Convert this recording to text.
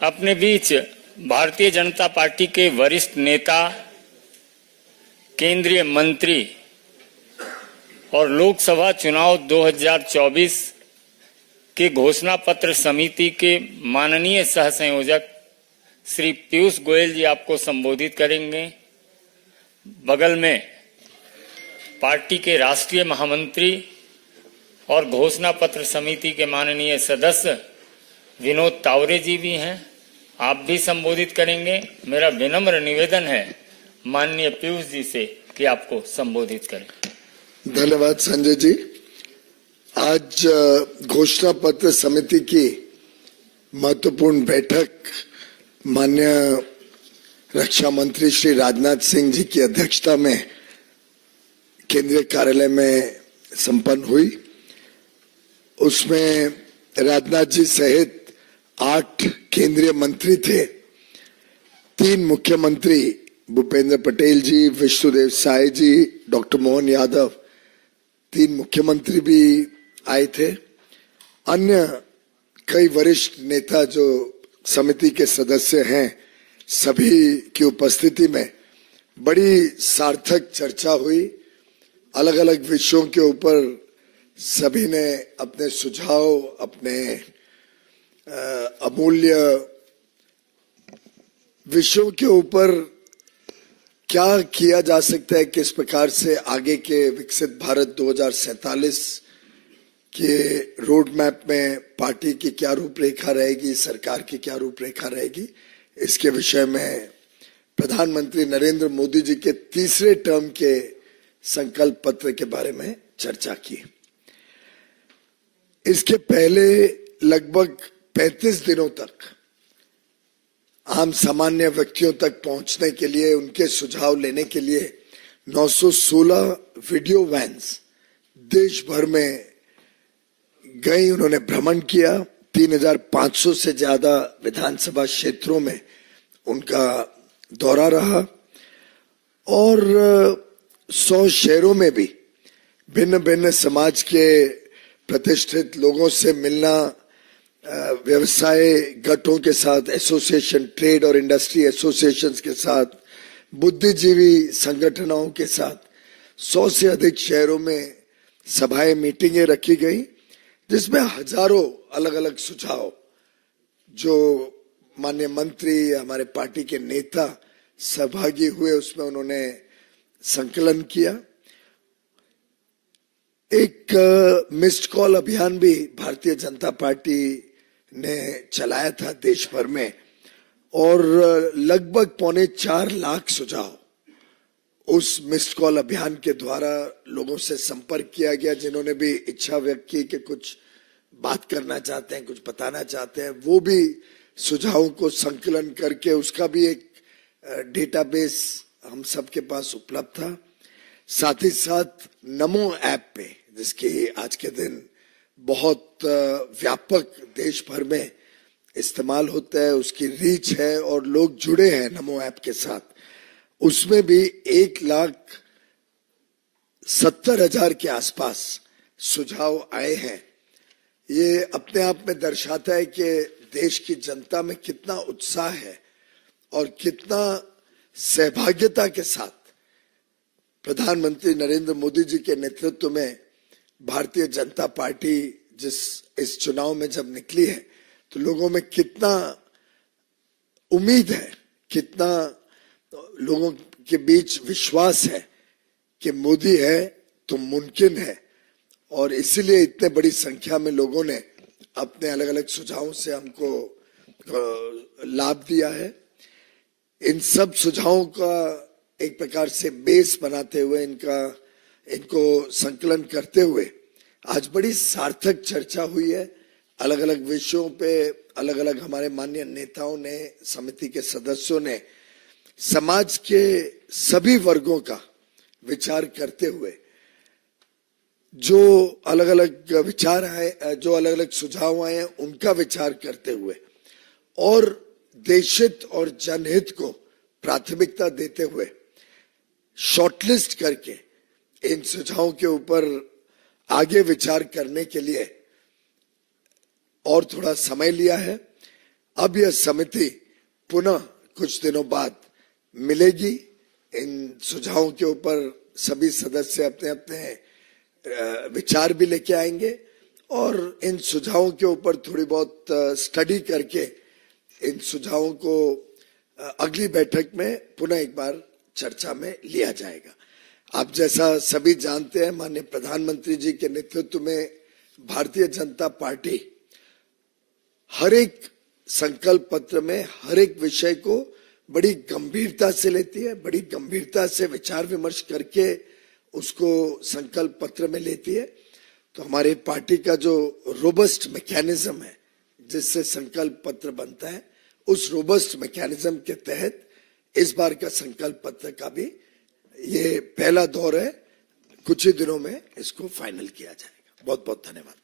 अपने बीच भारतीय जनता पार्टी के वरिष्ठ नेता, केंद्रीय मंत्री और लोकसभा चुनाव 2024 के घोषणा पत्र समिति के माननीय सह संयोजक श्री पीयूष गोयल जी आपको संबोधित करेंगे। बगल में पार्टी के राष्ट्रीय महामंत्री और घोषणा पत्र समिति के माननीय सदस्य विनोद तावरे जी भी हैं, आप भी संबोधित करेंगे। मेरा विनम्र निवेदन है माननीय पीयूष जी से कि आपको संबोधित करें। धन्यवाद संजय जी। आज घोषणा पत्र समिति की महत्वपूर्ण बैठक माननीय रक्षा मंत्री श्री राजनाथ सिंह जी की अध्यक्षता में केंद्रीय कार्यालय में संपन्न हुई। उसमें राजनाथ जी सहित 8 केंद्रीय मंत्री थे। 3 मुख्यमंत्री भूपेंद्र पटेल जी, विष्णुदेव साय जी, डॉक्टर मोहन यादव, 3 मुख्यमंत्री भी आए थे। अन्य कई वरिष्ठ नेता जो समिति के सदस्य हैं, सभी की उपस्थिति में बड़ी सार्थक चर्चा हुई। अलग अलग विषयों के ऊपर सभी ने अपने सुझाव, अपने अमूल्य विषयों के ऊपर क्या किया जा सकता है, किस प्रकार से आगे के विकसित भारत 2047 के रोड मैप में पार्टी की क्या रूपरेखा रहेगी, सरकार की क्या रूपरेखा रहेगी, इसके विषय में प्रधानमंत्री नरेंद्र मोदी जी के तीसरे टर्म के संकल्प पत्र के बारे में चर्चा की। इसके पहले लगभग 35 दिनों तक आम सामान्य व्यक्तियों तक पहुंचने के लिए, उनके सुझाव लेने के लिए 916 वीडियो वैन्स देश भर में गई। उन्होंने भ्रमण किया। 3500 से ज्यादा विधानसभा क्षेत्रों में उनका दौरा रहा और 100 शहरों में भी भिन्न भिन्न समाज के प्रतिष्ठित लोगों से मिलना, व्यवसाय गठों के साथ, एसोसिएशन, ट्रेड और इंडस्ट्री एसोसिएशंस के साथ, बुद्धिजीवी संगठनों के साथ 100 से अधिक शहरों में सभाएं, मीटिंगें रखी गई, जिसमें हजारों अलग अलग सुझाव जो माननीय मंत्री, हमारे पार्टी के नेता सहभागी हुए, उसमें उन्होंने संकलन किया। एक मिस्ड कॉल अभियान भी भारतीय जनता पार्टी ने चलाया था देश भर में और लगभग 4.25 लाख सुझाव उस मिस्ड कॉल अभियान के द्वारा लोगों से संपर्क किया गया। जिन्होंने भी इच्छा व्यक्त की कि कुछ बात करना चाहते हैं, कुछ बताना चाहते हैं, वो भी सुझावों को संकलन करके उसका भी एक डेटाबेस हम सबके पास उपलब्ध था। साथ ही साथ नमो ऐप पे, जिसकी आज के दिन बहुत व्यापक देश भर में इस्तेमाल होता है, उसकी रीच है और लोग जुड़े हैं नमो ऐप के साथ, उसमें भी 1,70,000 के आसपास सुझाव आए हैं। ये अपने आप में दर्शाता है कि देश की जनता में कितना उत्साह है और कितना सहभागिता के साथ प्रधानमंत्री नरेंद्र मोदी जी के नेतृत्व में भारतीय जनता पार्टी इस चुनाव में जब निकली है, तो लोगों में कितना उम्मीद है, कितना लोगों के बीच विश्वास है कि मोदी है तो मुमकिन है। और इसीलिए इतने बड़ी संख्या में लोगों ने अपने अलग अलग सुझावों से हमको लाभ दिया है। इन सब सुझावों का एक प्रकार से बेस बनाते हुए, इनको संकलन करते हुए आज बड़ी सार्थक चर्चा हुई है। अलग अलग विषयों पे अलग अलग हमारे माननीय नेताओं ने, समिति के सदस्यों ने समाज के सभी वर्गों का विचार करते हुए जो अलग अलग विचार आए, जो अलग अलग सुझाव आए, उनका विचार करते हुए और देशहित और जनहित को प्राथमिकता देते हुए शॉर्टलिस्ट करके इन सुझावों के ऊपर आगे विचार करने के लिए और थोड़ा समय लिया है। अब यह समिति पुनः कुछ दिनों बाद मिलेगी। इन सुझावों के ऊपर सभी सदस्य अपने अपने विचार भी लेके आएंगे और इन सुझावों के ऊपर थोड़ी बहुत स्टडी करके इन सुझावों को अगली बैठक में पुनः एक बार चर्चा में लिया जाएगा। आप जैसा सभी जानते हैं, माननीय प्रधानमंत्री जी के नेतृत्व में भारतीय जनता पार्टी हर एक संकल्प पत्र में हर एक विषय को बड़ी गंभीरता से लेती है, बड़ी गंभीरता से विचार विमर्श करके उसको संकल्प पत्र में लेती है। तो हमारी पार्टी का जो रोबस्ट मैकेनिज्म है जिससे संकल्प पत्र बनता है, उस रोबस्ट मैकेनिज्म के तहत इस बार का संकल्प पत्र का भी ये पहला दौर है। कुछ ही दिनों में इसको फाइनल किया जाएगा। बहुत बहुत धन्यवाद।